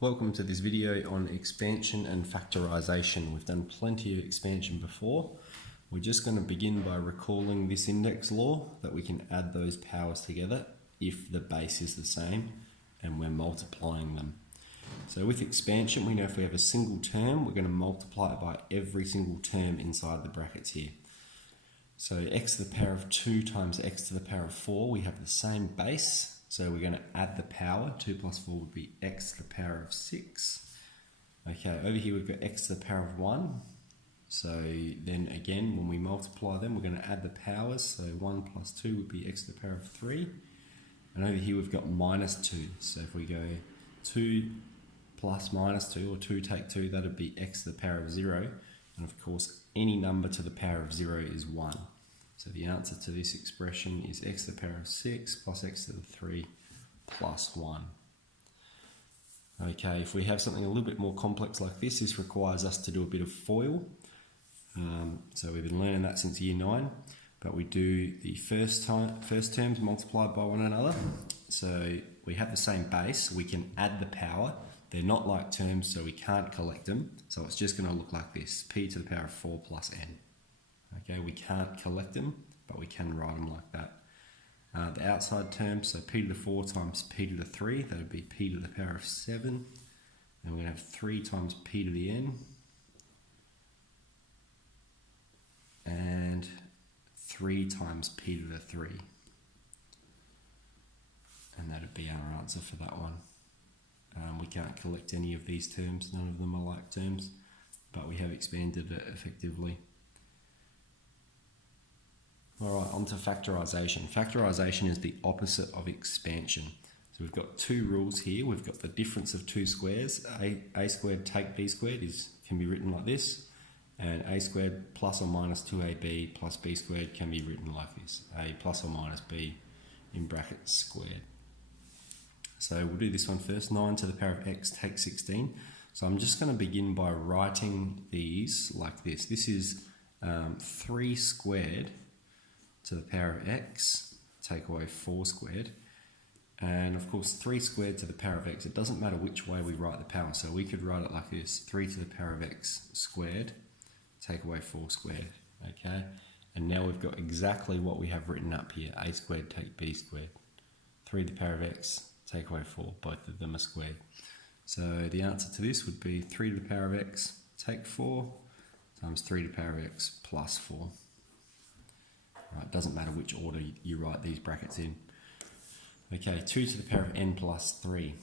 Welcome to this video on expansion and factorisation. We've done plenty of expansion before. We're just going to begin by recalling this index law that we can add those powers together if the base is the same and we're multiplying them. So with expansion, we know if we have a single term, we're going to multiply it by every single term inside the brackets here. So x to the power of 2 times x to the power of 4, we have the same base. So we're going to add the power. 2 plus 4 would be x to the power of 6. Okay, over here we've got x to the power of 1. So then again, when we multiply them, we're going to add the powers. So 1 plus 2 would be x to the power of 3. And over here we've got minus 2. So if we go 2 plus minus 2, or 2 take 2, that would be x to the power of 0. And of course, any number to the power of 0 is 1. So the answer to this expression is x to the power of 6 plus x to the 3 plus 1. Okay, if we have something a little bit more complex like this requires us to do a bit of FOIL. So we've been learning that since year 9, but we do the first terms multiplied by one another. So we have the same base, we can add the power. They're not like terms, so we can't collect them. So it's just going to look like this, p to the power of 4 plus n. Okay, we can't collect them, but we can write them like that. The outside terms, so p to the 4 times p to the 3, that would be p to the power of 7. And we're going to have 3 times p to the n. And 3 times p to the 3. And that would be our answer for that one. We can't collect any of these terms, none of them are like terms, but we have expanded it effectively. Alright, on to factorisation. Factorisation is the opposite of expansion. So we've got two rules here. We've got the difference of two squares. A squared take b squared can be written like this, and a squared plus or minus 2ab plus b squared can be written like this, a plus or minus b in brackets squared. So we'll do this one first. 9 to the power of x take 16. So I'm just going to begin by writing these like this. This is 3 squared to the power of x, take away 4 squared. And of course 3 squared to the power of x, it doesn't matter which way we write the power. So we could write it like this, 3 to the power of x squared, take away 4 squared, okay? And now we've got exactly what we have written up here, a squared take b squared. 3 to the power of x, take away 4, both of them are squared. So the answer to this would be 3 to the power of x, take 4, times 3 to the power of x plus 4. Right, doesn't matter which order you write these brackets in. Okay, 2 to the power of n plus 3.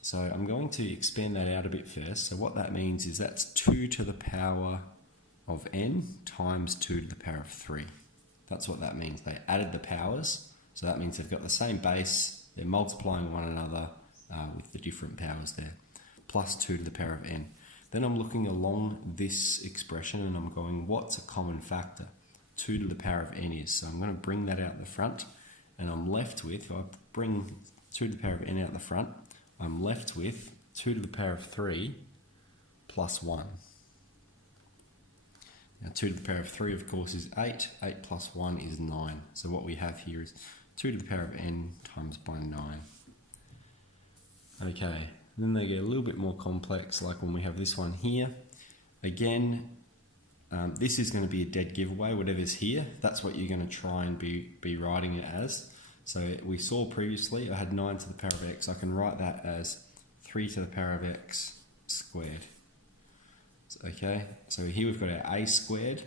So I'm going to expand that out a bit first. So what that means is that's 2 to the power of n times 2 to the power of 3. That's what that means. They added the powers, so that means they've got the same base, they're multiplying one another with the different powers there, plus 2 to the power of n. Then I'm looking along this expression and I'm going, what's a common factor? 2 to the power of n is. So I'm going to bring that out the front, and I'm left with, if I bring 2 to the power of n out the front, I'm left with 2 to the power of 3 plus 1. Now 2 to the power of 3 of course is 8, 8 plus 1 is 9. So what we have here is 2 to the power of n times by 9. Okay, then they get a little bit more complex, like when we have this one here. Again, this is going to be a dead giveaway, whatever's here, that's what you're going to try and be writing it as. So we saw previously, I had 9 to the power of x, I can write that as 3 to the power of x squared. Okay, so here we've got our a squared,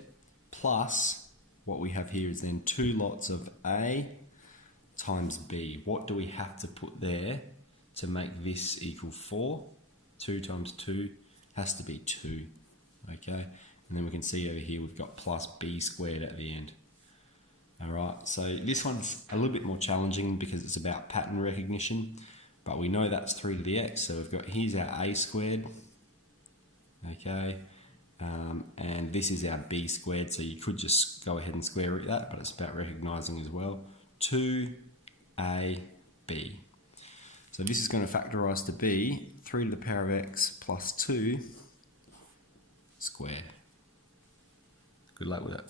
plus what we have here is then 2 lots of a times b. What do we have to put there to make this equal 4? 2 times 2 has to be 2, okay? And then we can see over here we've got plus b squared at the end. Alright, so this one's a little bit more challenging because it's about pattern recognition, but we know that's 3 to the x, so we've got, here's our a squared, okay, and this is our b squared, so you could just go ahead and square root that, but it's about recognising as well. 2ab. So this is going to factorise to be 3 to the power of x plus 2 squared. Good luck with it.